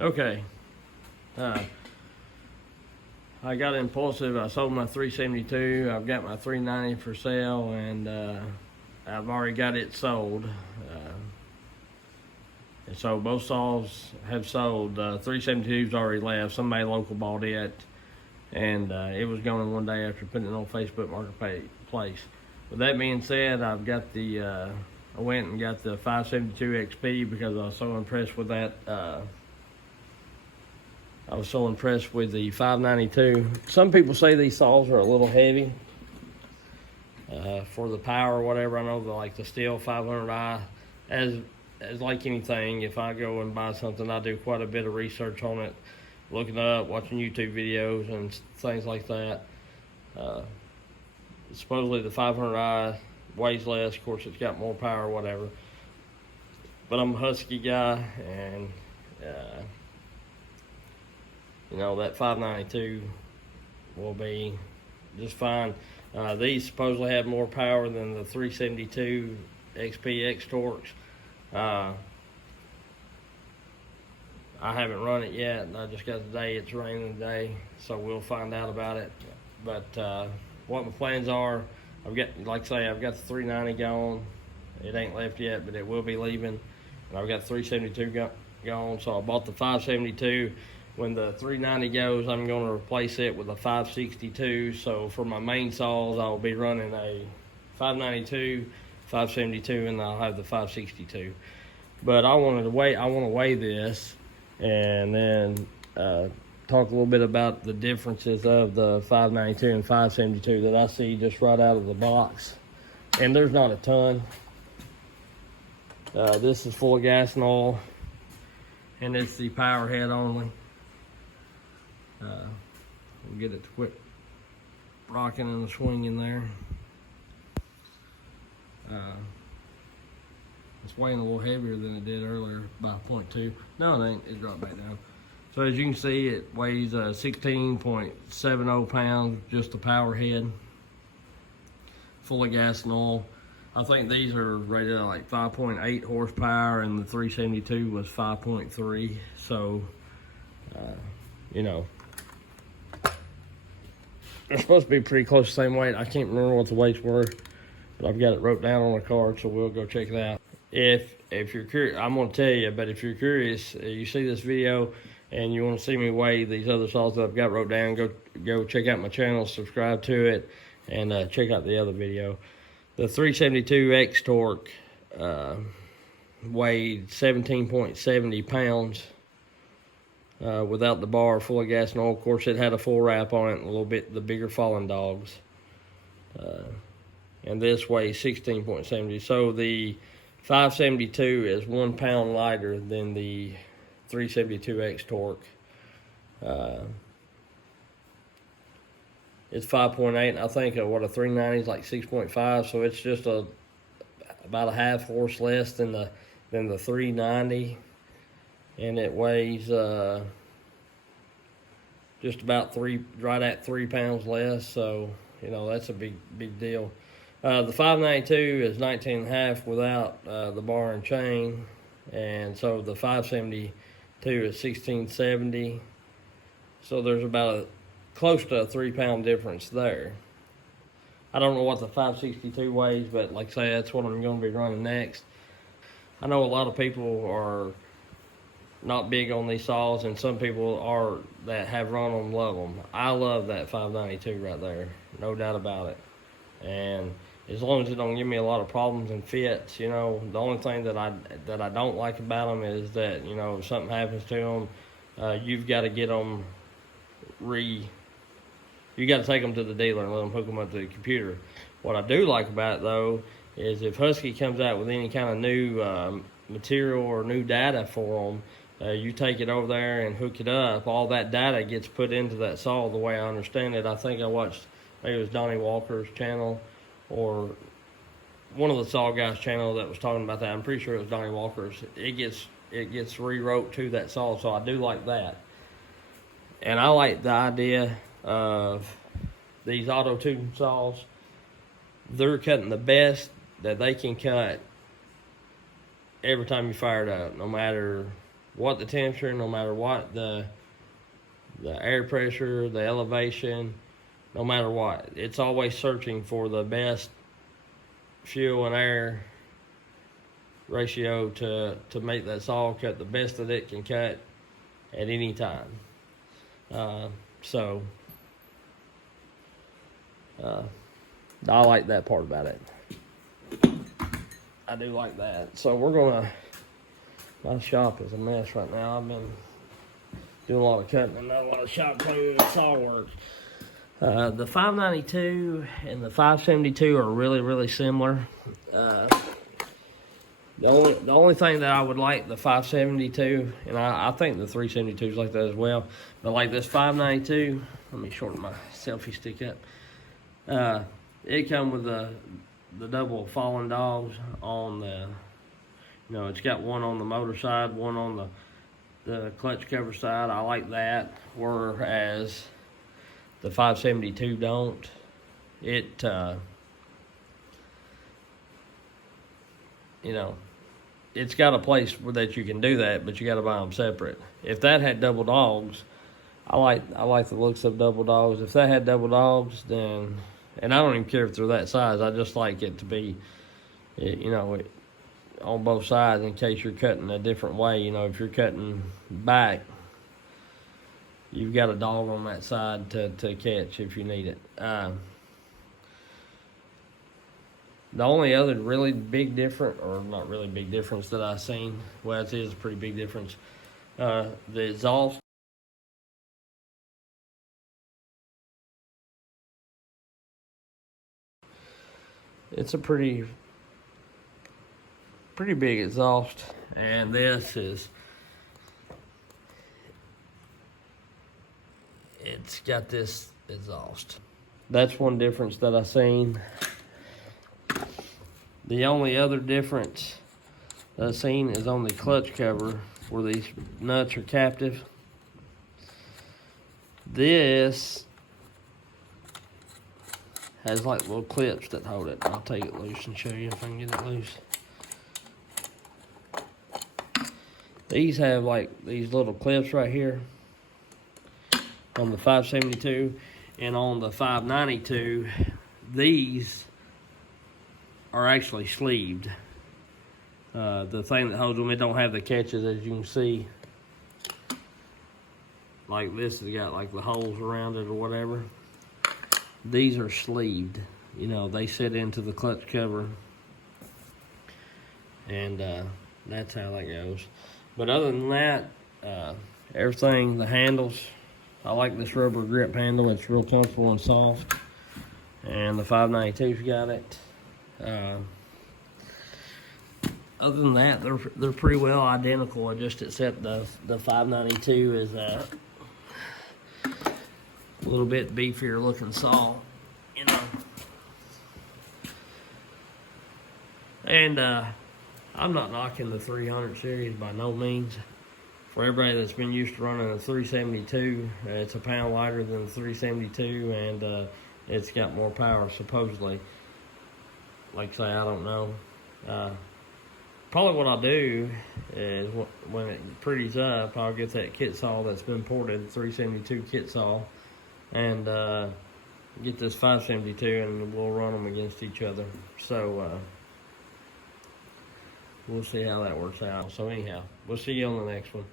Okay. I got impulsive. I sold my 372. I've got my 390 for sale, and I've already got it sold. And so both saws have sold. 372's already left. Somebody local bought it, and it was going one day after putting it on Facebook Marketplace. With that being said, I've got the I went and got the 572 XP because I was so impressed with that. I was so impressed with the 592. Some people say these saws are a little heavy for the power or whatever. I know like the Steel 500i, as like anything, if I go and buy something, I do quite a bit of research on it, looking up, watching YouTube videos and things like that. Supposedly the 500i weighs less. Of course, it's got more power or whatever. But I'm a Husky guy, and you know, that 592 will be just fine. These supposedly have more power than the 372 XP X-Torques. I haven't run it yet. I just got today. It's raining today, so we'll find out about it. But what my plans are, I've got, like I say, I've got the 390 going. It ain't left yet, but it will be leaving. And I've got 372 going, so I bought the 572. When the 390 goes, I'm going to replace it with a 562. So for my main saws, I'll be running a 592, 572, and I'll have the 562. But I want to weigh this, and then talk a little bit about the differences of the 592 and 572 that I see just right out of the box. And there's not a ton. This is full of gas and oil, and it's the power head only. We'll get it to quit rocking and swinging there. It's weighing a little heavier than it did earlier by 0.2. No, it ain't. It dropped back down. So as you can see, it weighs 16.70 pounds, just the power head, full of gas and oil. I think these are rated at like 5.8 horsepower, and the 372 was 5.3. So, you know, they're supposed to be pretty close to the same weight. I can't remember what the weights were, but I've got it wrote down on a card, so we'll go check it out. If you're curious, I'm gonna tell you, but if you're curious, you see this video and you want to see me weigh these other saws that I've got wrote down, go check out my channel, subscribe to it, and check out the other video. The 372 X-Torque weighed 17.70 pounds. Without the bar, full of gas and oil. Of course, it had a full wrap on it and a little bit the bigger fallen dogs. And this weighs 16.70. So the 572 is 1 pound lighter than the 372 X-Torque. It's 5.8. I think what a 390 is like 6.5. So it's just about a half horse less than the 390. And it weighs just about right at 3 pounds less. So, you know, that's a big deal. The 592 is 19.5 without the bar and chain. And so the 572 is 1670. So there's about close to a 3 pound difference there. I don't know what the 562 weighs, but like I say, that's what I'm going to be running next. I know a lot of people are not big on these saws, and some people that have run them love them. I love that 592 right there, no doubt about it. And as long as it don't give me a lot of problems and fits, you know, the only thing that I don't like about them is that, you know, if something happens to them, you've got to get them you got to take them to the dealer and let them hook them up to the computer. What I do like about it though is if Husky comes out with any kind of new material or new data for them, you take it over there and hook it up. All that data gets put into that saw, the way I understand it. I think I watched, maybe it was Donnie Walker's channel or one of the saw guys' channel that was talking about that. I'm pretty sure it was Donnie Walker's. It gets rewrote to that saw, so I do like that. And I like the idea of these auto tune saws. They're cutting the best that they can cut every time you fire it up, no matter what the temperature, no matter what the air pressure, the elevation, no matter what. It's always searching for the best fuel and air ratio to make that saw cut the best that it can cut at any time. So I like that part about it. I do like that. So my shop is a mess right now. I've been doing a lot of cutting and not a lot of shop cleaning and saw work. The 592 and the 572 are really, really similar. The only thing that I would like the 572, and I think the 372 is like that as well, but like this 592, let me shorten my selfie stick up. It come with the double fallen dogs on the, it's got one on the motor side, one on the clutch cover side. I like that, whereas the 572 don't. It's got a place that you can do that, but you got to buy them separate. If that had double dogs, I like the looks of double dogs. If that had double dogs, then, and I don't even care if they're that size. I just like it to be, on both sides in case you're cutting a different way. If you're cutting back, you've got a dog on that side to catch if you need it. The only other really big difference, or not really big difference that I've seen, well, it is a pretty big difference. The exhaust. It's a pretty big exhaust, and this is, it's got this exhaust. That's one difference that I've seen. The only other difference that I've seen is on the clutch cover where these nuts are captive. This has like little clips that hold it. I'll take it loose and show you if I can get it loose. These have like these little clips right here on the 572, and on the 592, these are actually sleeved. The thing that holds them, it don't have the catches, as you can see. Like this has got like the holes around it or whatever. These are sleeved. They sit into the clutch cover, and that's how that goes. But other than that, everything, the handles, I like this rubber grip handle. It's real comfortable and soft. And the 592's got it. Other than that, they're pretty well identical, just except the 592 is a little bit beefier looking saw, And I'm not knocking the 300 series by no means. For everybody that's been used to running a 372, it's a pound lighter than the 372, and it's got more power supposedly. Like I say, I don't know. Probably what I'll do is when it pretties up, I'll get that kit saw that's been ported, 372 kit saw, and get this 572, and we'll run them against each other. So we'll see how that works out. So anyhow, we'll see you on the next one.